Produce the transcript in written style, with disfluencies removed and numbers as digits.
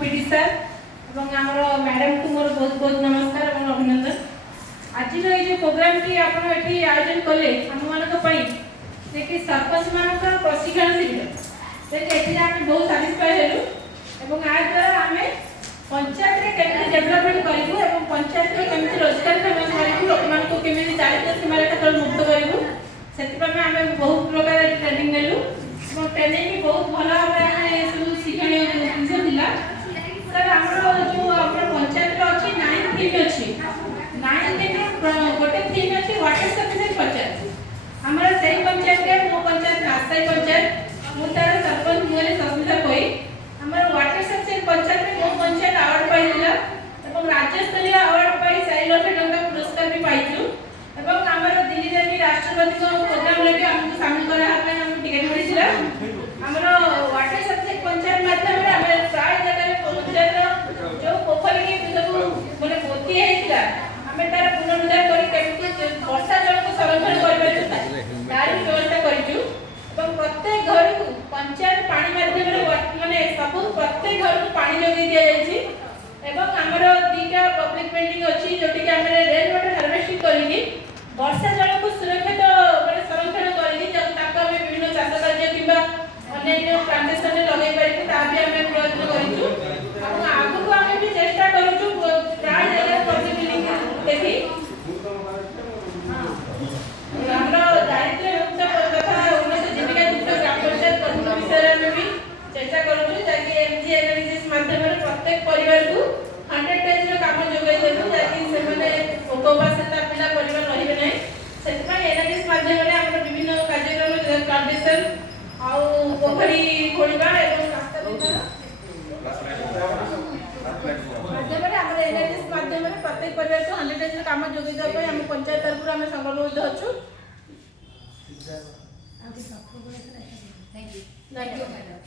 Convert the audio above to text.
PD sir और आमर madam को मोर बहुत बहुत नमस्कार और अभिनंदन। आज जो प्रोग्राम टी आप आयोजन कले आम मान कि सरपंच मान प्रशिक्षण शिविर आम बहुत साटिस्फाई हेलु और आज द्वारा आम पंचायत में डेभलपमेंट करूँ पंचायत में केमी रोजगार फेमस करूँ लोक केमी दारिद्र्य सीमारेखा मुक्त करूँ से आम बहुत प्रकार ट्रेनिंग नेलु और ट्रेनिंग भी बहुत भल भाव सब शिक्षण जिन सर आम जो पंचायत अच्छी 9 थीम अच्छी 9 थीम गोटे थीम अच्छी वाटर सफिशिएंट पंचायत आमर से पंचायत मो पंचायत नासाई पंचायत मुझे सरपंच मुझे सस्मिता कोई आमर वाटर सफिशिएंट पंचायत में मो पंचायत अवार्ड पाइला और राज्य स्तरीय अवार्ड पाई 4 लाख टंका पुरस्कार भी पाइछु और आमर दिल्ली रे राष्ट्रपति प्रोग्राम रे भी हमको शामिल करा हम टिकट मिलिला आमर वाटर सफिशिएंट पंचायत माध्यम रे आम प्राय जगह पंचायत जो पोखरी के सब माने पोती हेतिला आम तार पुनरुद्धार करी केमती वर्षा जल को संरक्षण करबे तार व्यवस्था करिछु और प्रत्येक घर को पंचायत पानी माध्यम रे माने सब प्रत्येक घर को पानी जोगी दिया जायछि एवं आमर दीटा पब्लिक बिल्डिंग अछि जोटी के आमरे रेन वाटर हार्वेस्टिंग करिनि वर्षा जल को सुरक्षित माने संरक्षण करिनि जब ताको हम विभिन्न चाष कार्य किबा अन्य प्लांटेशन रे लगाई पारिबु ता भी हम प्रयत्न करिछु और आगु को हम भी चेष्टा करूछु प्राय जगह पब्लिक बिल्डिंग देखि हमरा दारिद्र्य मुक्त तथा उन्नत जीविका युक्त ग्राम पंचायत गठन विषय में भी चर्चा करूछु ताकि एमजी एनालिसिस माध्यम रे प्रत्येक परिवार को 100 डेज रो काम जोगाई देबु ताकि से माने उपवासता पिला परिवार रहिबे नै सेतपा एनालिसिस माध्यम रे हम विभिन्न कार्यक्रम प्लांटेशन आ पोखरी खोलिबा एवं रास्ता वितरण माध्यम रे हम एनालिसिस माध्यम रे प्रत्येक परिवार को 100 डेज रो काम जोगाई देबा हम पंचायत तरफ हम संकल्प अछु। Thank you madam.